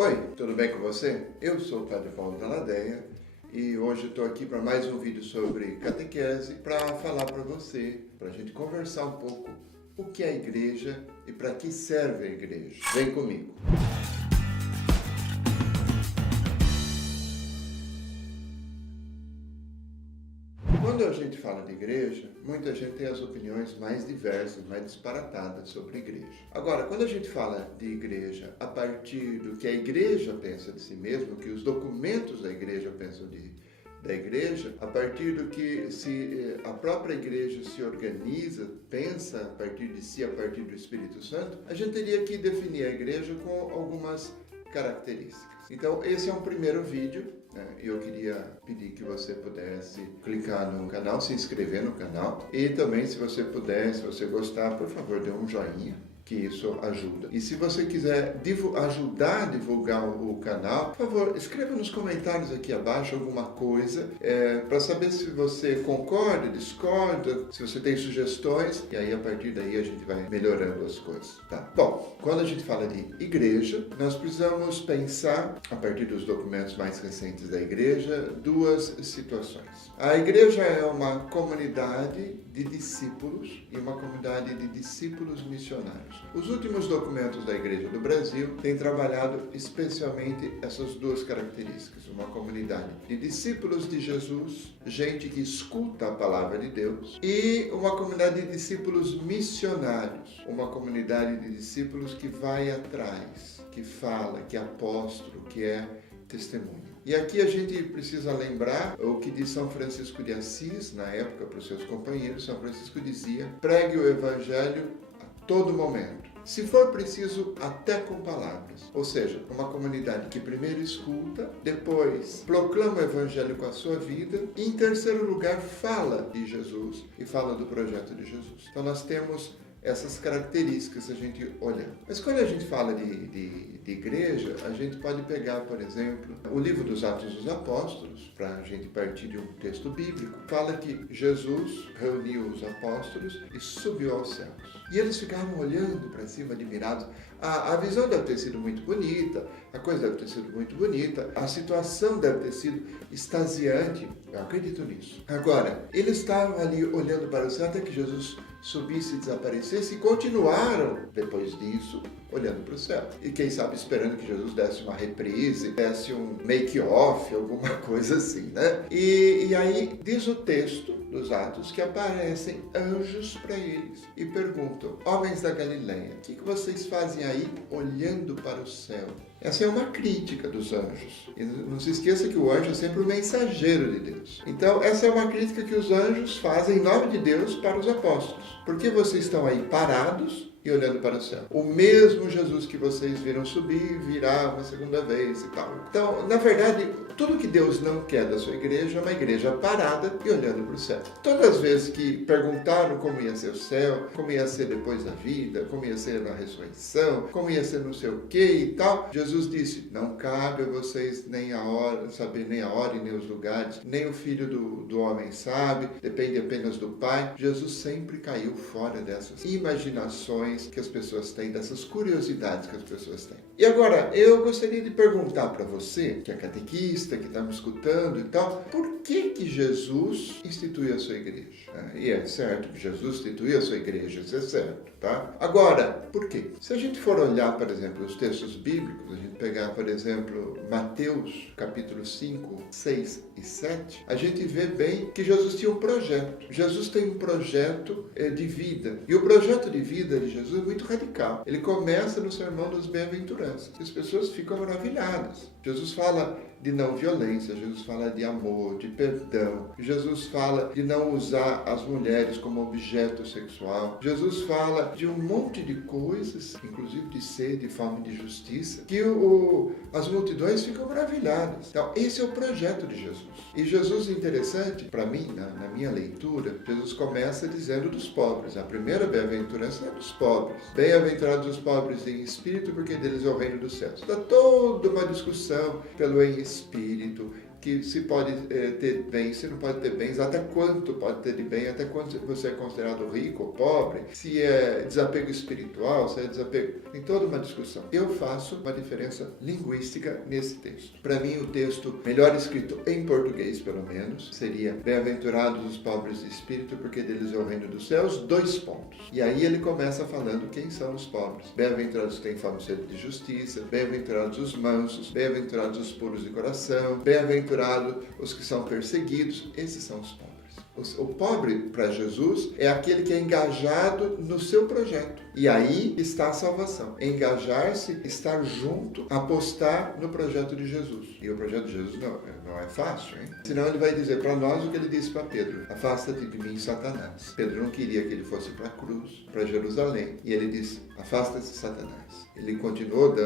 Oi, tudo bem com você? Eu sou o Padre Paulo Daladeia e hoje estou aqui para mais um vídeo sobre catequese para falar para você, para a gente conversar um pouco o que é a igreja e para que serve a igreja. Vem comigo! Quando a gente fala de igreja, muita gente tem as opiniões mais diversas, mais disparatadas sobre a igreja. Agora, quando a gente fala de igreja a partir do que a igreja pensa de si mesma, o que os documentos da igreja pensam da igreja, a partir do que a própria igreja se organiza, pensa a partir de si, a partir do Espírito Santo, a gente teria que definir a igreja com algumas características. Então, esse é um primeiro vídeo. Eu queria pedir que você pudesse clicar no canal, se inscrever no canal e também, se você puder, se você gostar, por favor, dê um joinha, que isso ajuda. E se você quiser ajudar a divulgar o canal, por favor, escreva nos comentários aqui abaixo alguma coisa para saber se você concorda, discorda, se você tem sugestões, e aí a partir daí a gente vai melhorando as coisas, tá? Bom, quando a gente fala de igreja, nós precisamos pensar, a partir dos documentos mais recentes da igreja, duas situações. A igreja é uma comunidade de discípulos e uma comunidade de discípulos missionários. Os últimos documentos da Igreja do Brasil têm trabalhado especialmente essas duas características. Uma comunidade de discípulos de Jesus, gente que escuta a palavra de Deus, e uma comunidade de discípulos missionários, uma comunidade de discípulos que vai atrás, que fala, que é apóstolo, que é testemunho. E aqui a gente precisa lembrar o que diz São Francisco de Assis, na época, para os seus companheiros. São Francisco dizia: pregue o evangelho a todo momento, se for preciso até com palavras. Ou seja, uma comunidade que primeiro escuta, depois proclama o evangelho com a sua vida e, em terceiro lugar, fala de Jesus e fala do projeto de Jesus. Então nós temos essas características a gente olhando. Mas quando a gente fala de igreja, a gente pode pegar, por exemplo, o livro dos Atos dos Apóstolos, para a gente partir de um texto bíblico, fala que Jesus reuniu os apóstolos e subiu aos céus. E eles ficaram olhando para cima, admirados. A visão deve ter sido muito bonita, a coisa deve ter sido muito bonita, a situação deve ter sido extasiante, eu acredito nisso. Agora, eles estavam ali olhando para o céu até que Jesus subisse e desaparecesse e continuaram, depois disso, olhando para o céu. E quem sabe esperando que Jesus desse uma reprise, desse um make-off, alguma coisa assim, né? E aí diz o texto dos Atos que aparecem anjos para eles e perguntam: homens da Galileia, o que vocês fazem aí olhando para o céu? Essa é uma crítica dos anjos. E não se esqueça que o anjo é sempre o mensageiro de Deus. Então, essa é uma crítica que os anjos fazem em nome de Deus para os apóstolos. Por que vocês estão aí parados e olhando para o céu? O mesmo Jesus que vocês viram subir virá uma segunda vez e tal. Então, na verdade, tudo que Deus não quer da sua igreja é uma igreja parada e olhando para o céu. Todas as vezes que perguntaram como ia ser o céu, como ia ser depois da vida, como ia ser na ressurreição, como ia ser não sei o que e tal, Jesus disse: não cabe a vocês nem a hora, saber nem a hora e nem os lugares, nem o Filho do Homem sabe, depende apenas do Pai. Jesus sempre caiu fora dessas imaginações que as pessoas têm, dessas curiosidades que as pessoas têm. E agora, eu gostaria de perguntar para você, que é catequista, que está me escutando e tal, por que Jesus instituiu a sua igreja? E é certo que Jesus instituiu a sua igreja, isso é certo, tá? Agora, por quê? Se a gente for olhar, por exemplo, os textos bíblicos, a gente pegar, por exemplo, Mateus, capítulo 5, 6 e 7, a gente vê bem que Jesus tinha um projeto. Jesus tem um projeto de vida. E o projeto de vida de Jesus é muito radical. Ele começa no Sermão das Bem-aventuranças. As pessoas ficam maravilhadas. Jesus fala de não violência, Jesus fala de amor, de perdão. Jesus fala de não usar as mulheres como objeto sexual. Jesus fala de um monte de coisas, inclusive de sede e fome de justiça, que as multidões ficam maravilhadas. Então, esse é o projeto de Jesus. E Jesus, interessante, para mim, na minha leitura, Jesus começa dizendo dos pobres. A primeira bem-aventurança é dos pobres. Bem-aventurados os pobres em espírito, porque deles é o reino dos céus. Dá toda uma discussão pelo em espírito, que se pode ter bens, se não pode ter bens, até quanto pode ter de bem, até quanto você é considerado rico ou pobre, se é desapego espiritual, se é desapego... Tem toda uma discussão. Eu faço uma diferença linguística nesse texto. Para mim, o texto melhor escrito em português, pelo menos, seria: bem-aventurados os pobres de espírito, porque deles é o reino dos céus, 2 pontos. E aí ele começa falando quem são os pobres. Bem-aventurados os que têm fome e sede de justiça, bem-aventurados os mansos, bem-aventurados os puros de coração, bem-aventurados os que são perseguidos. Esses são os pobres. O pobre, para Jesus, é aquele que é engajado no seu projeto. E aí está a salvação. Engajar-se, estar junto, apostar no projeto de Jesus. E o projeto de Jesus não é fácil, hein? Senão ele vai dizer para nós o que ele disse para Pedro: afasta-te de mim, Satanás. Pedro não queria que ele fosse para a cruz, para Jerusalém. E ele disse: afasta-te, Satanás. Ele continuou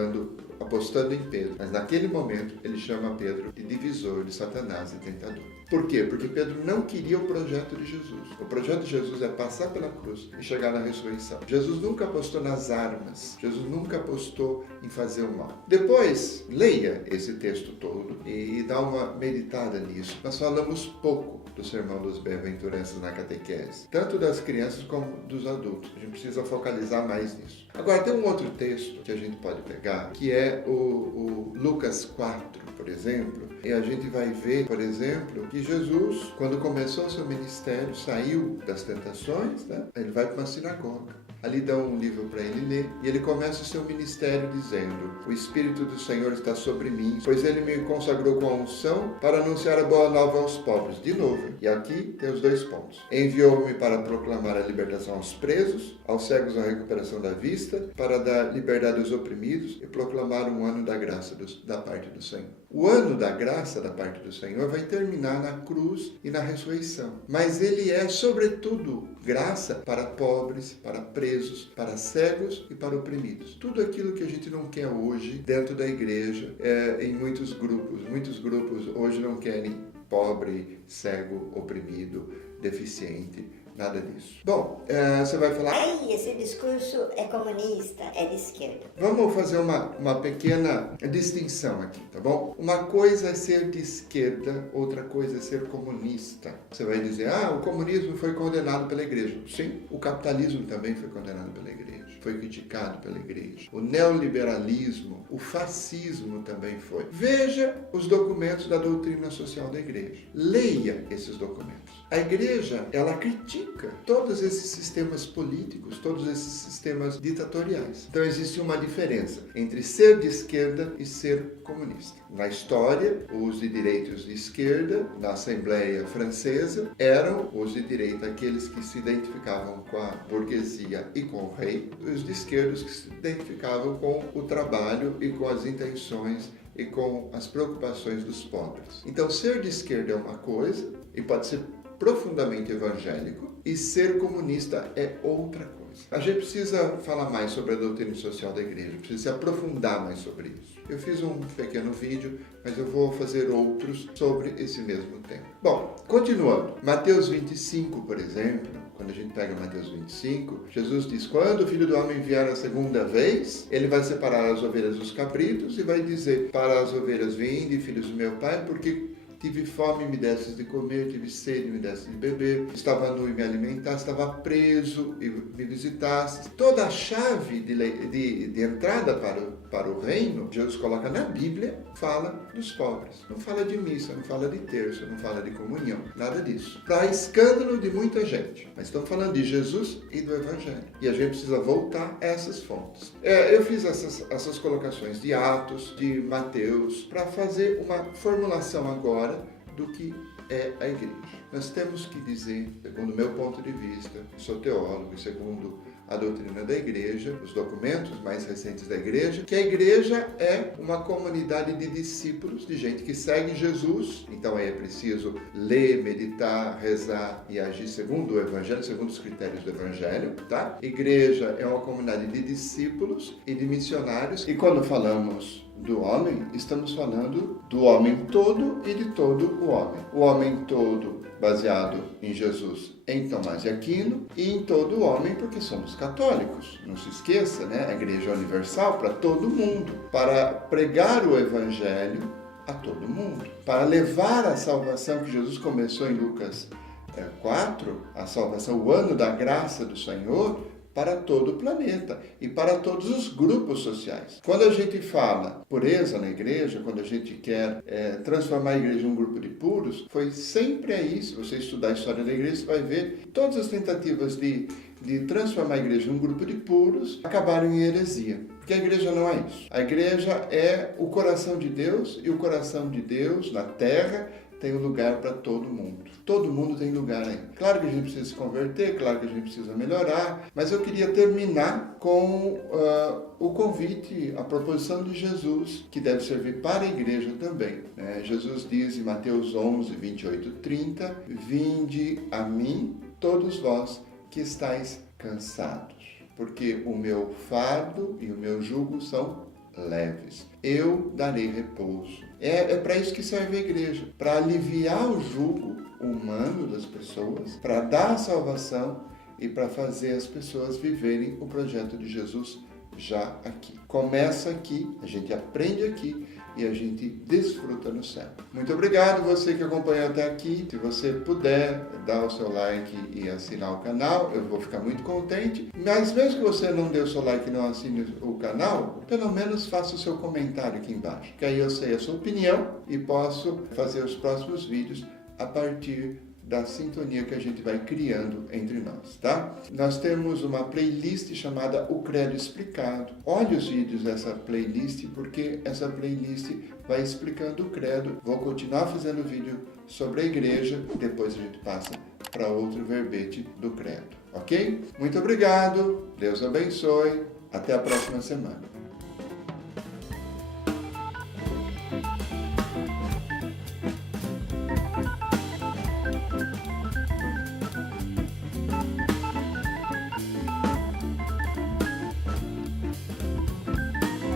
apostando em Pedro. Mas naquele momento ele chama Pedro de divisor, de Satanás, de tentador. Por quê? Porque Pedro não queria o projeto de Jesus. O projeto de Jesus é passar pela cruz e chegar na ressurreição. Jesus nunca apostou nas armas. Jesus nunca apostou em fazer o mal. Depois, leia esse texto todo e dá uma meditada nisso. Nós falamos pouco do Sermão dos Bem-aventuranças na catequese, tanto das crianças como dos adultos. A gente precisa focalizar mais nisso. Agora, tem um outro texto que a gente pode pegar, que é o Lucas 4, por exemplo, e a gente vai ver, por exemplo, que Jesus, quando começou o seu ministério, saiu das tentações, né? Ele vai para uma sinagoga. Ali dão um livro para ele ler, e ele começa o seu ministério dizendo: o Espírito do Senhor está sobre mim, pois ele me consagrou com a unção para anunciar a boa nova aos pobres. De novo, e aqui tem os 2 pontos. Enviou-me para proclamar a libertação aos presos, aos cegos a recuperação da vista, para dar liberdade aos oprimidos e proclamar um ano da graça da parte do Senhor. O ano da graça da parte do Senhor vai terminar na cruz e na ressurreição. Mas ele é, sobretudo, graça para pobres, para presos, para cegos e para oprimidos. Tudo aquilo que a gente não quer hoje dentro da igreja, em muitos grupos. Muitos grupos hoje não querem pobre, cego, oprimido, deficiente. Nada disso. Bom, você vai falar... Ai, esse discurso é comunista, é de esquerda. Vamos fazer uma pequena distinção aqui, tá bom? Uma coisa é ser de esquerda, outra coisa é ser comunista. Você vai dizer: o comunismo foi condenado pela igreja. Sim, o capitalismo também foi condenado pela igreja. Foi criticado pela igreja. O neoliberalismo, o fascismo também foi. Veja os documentos da doutrina social da igreja. Leia esses documentos. A igreja, ela critica todos esses sistemas políticos, todos esses sistemas ditatoriais. Então existe uma diferença entre ser de esquerda e ser comunista. Na história, os de direita e os de esquerda, na Assembleia Francesa, eram os de direita aqueles que se identificavam com a burguesia e com o rei, e os de esquerda que se identificavam com o trabalho e com as intenções e com as preocupações dos pobres. Então, ser de esquerda é uma coisa, e pode ser profundamente evangélico, e ser comunista é outra coisa. A gente precisa falar mais sobre a doutrina social da igreja, precisa se aprofundar mais sobre isso. Eu fiz um pequeno vídeo, mas eu vou fazer outros sobre esse mesmo tema. Bom, continuando. Mateus 25, por exemplo, quando a gente pega Mateus 25, Jesus diz: quando o Filho do Homem vier a segunda vez, ele vai separar as ovelhas dos cabritos e vai dizer para as ovelhas: vinde, filhos do meu Pai, porque tive fome e me destes de comer, tive sede e me destes de beber, estava nu e me alimentaste, estava preso e me visitaste. Toda a chave de entrada para o reino, Jesus coloca na Bíblia, fala dos pobres. Não fala de missa, não fala de terço, não fala de comunhão, nada disso. Para escândalo de muita gente. Mas estamos falando de Jesus e do Evangelho. E a gente precisa voltar a essas fontes. Eu fiz essas colocações de Atos, de Mateus, para fazer uma formulação agora do que é a igreja. Nós temos que dizer, segundo o meu ponto de vista, sou teólogo, e segundo a doutrina da igreja, os documentos mais recentes da igreja, que a igreja é uma comunidade de discípulos, de gente que segue Jesus. Então é preciso ler, meditar, rezar e agir segundo o Evangelho, segundo os critérios do Evangelho, tá? Igreja é uma comunidade de discípulos e de missionários. E quando falamos do homem, estamos falando do homem todo e de todo o homem. O homem todo baseado em Jesus, em Tomás de Aquino, e em todo o homem, porque somos católicos. Não se esqueça, né? A igreja é universal para todo mundo. Para pregar o Evangelho, a todo mundo, para levar a salvação que Jesus começou em Lucas 4, a salvação, o ano da graça do Senhor, para todo o planeta e para todos os grupos sociais. Quando a gente fala pureza na igreja, quando a gente quer transformar a igreja em um grupo de puros, foi sempre isso. Se você estudar a história da igreja, você vai ver todas as tentativas de transformar a igreja em um grupo de puros acabaram em heresia. Porque a igreja não é isso. A igreja é o coração de Deus, e o coração de Deus na terra tem um lugar para todo mundo. Todo mundo tem lugar aí. Claro que a gente precisa se converter, claro que a gente precisa melhorar, mas eu queria terminar com o convite, a proposição de Jesus, que deve servir para a igreja também. Jesus diz em Mateus 11, 28, 30, vinde a mim, todos vós que estáis cansados, porque o meu fardo e o meu jugo são leves. Eu darei repouso. É para isso que serve a igreja, para aliviar o jugo humano das pessoas, para dar a salvação e para fazer as pessoas viverem o projeto de Jesus já aqui. Começa aqui, a gente aprende aqui e a gente desfruta no céu. Muito obrigado você que acompanhou até aqui. Se você puder dar o seu like e assinar o canal, eu vou ficar muito contente. Mas mesmo que você não dê o seu like e não assine o canal, pelo menos faça o seu comentário aqui embaixo, que aí eu sei a sua opinião e posso fazer os próximos vídeos a partir da sintonia que a gente vai criando entre nós, tá? Nós temos uma playlist chamada O Credo Explicado. Olhe os vídeos dessa playlist, porque essa playlist vai explicando o credo. Vou continuar fazendo vídeo sobre a igreja, depois a gente passa para outro verbete do credo, ok? Muito obrigado, Deus abençoe, até a próxima semana.